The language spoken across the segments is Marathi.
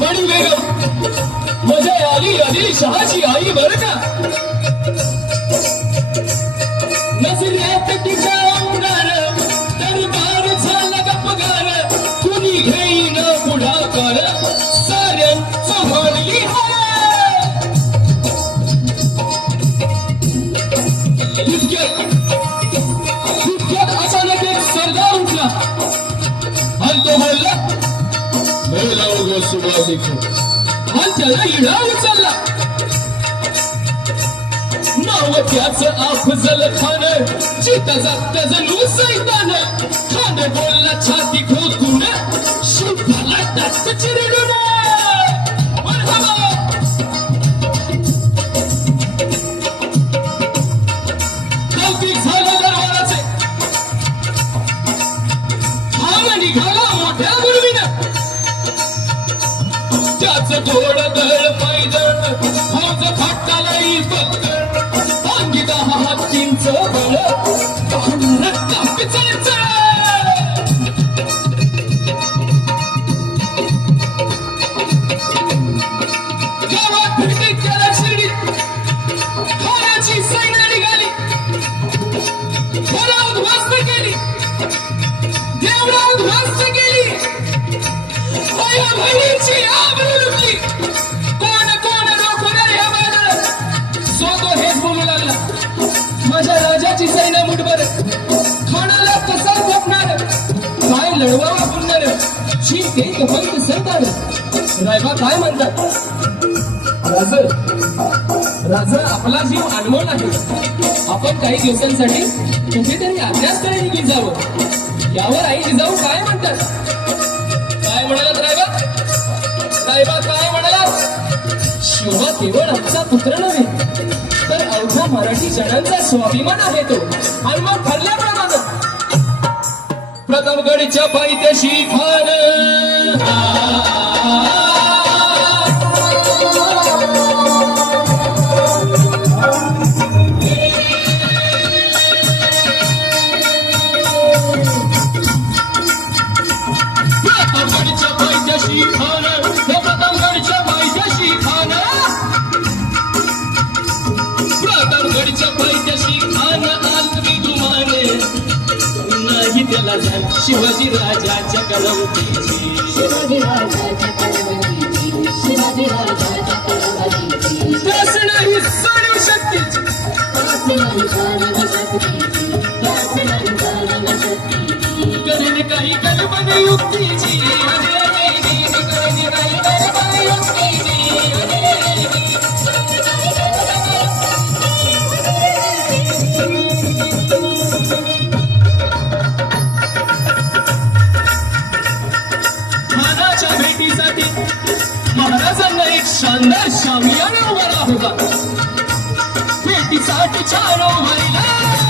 बडी बेगम मजा आली आली शहाची आई बर का मेला उगा सुभाषिक त्याला इडा उचलला नाव त्याच अफजल खान चिताचा त्याचं सैतान खान बोल माझ्या राजाची सैन्य मुठभर. खाणाला कसा झोपणार काय लढवावा पुरणार शी ते कपंत सरदार? रायबा काय म्हणतात? राज राजा आपला जीव अनमोल आहे. आपण काही दिवसांसाठी कुठेतरी अभ्यासकडे निघून जावं. यावर आई जिजाऊ केवळ आमचा पुत्र नव्हे तर अवघ्या मराठी जणांचा स्वाभिमान आहे तो. आणि मग ठरल्याप्रमाणे प्रतापगडच्या पायथ्याशी खान. त्याला जाण शिवाजी राजाच्या कलम. शिवाजी राजाच्या कलम. शिवाजी राजा माहितीसाठी महाराजांना एक शानदार शामियाना उभारला होता. भेटीसाठी छान उभारीला.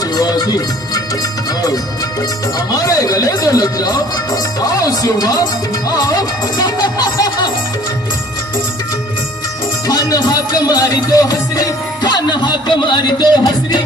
शिवाजी आओ हमारे गले से लग जाओ आओ शिवा आओ खान हाक मारी तो हसरी खान हाक मारी तो हसरी.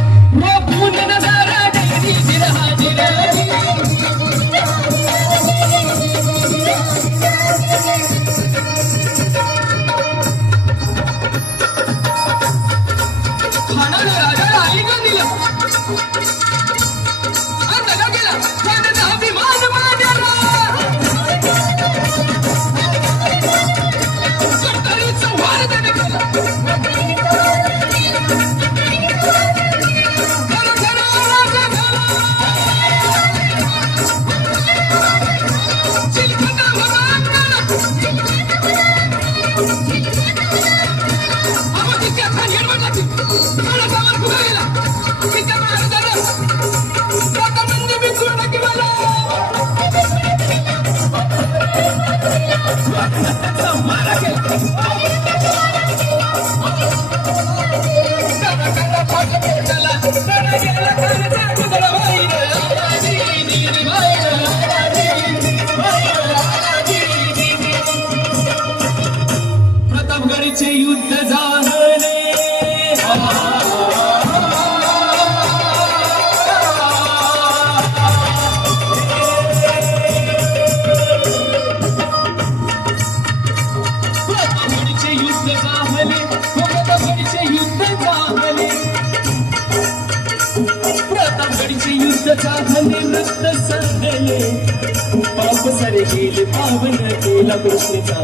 युद्ध झाले रक्त सांगले पाप सरे गेले पावन केला कृष्णचा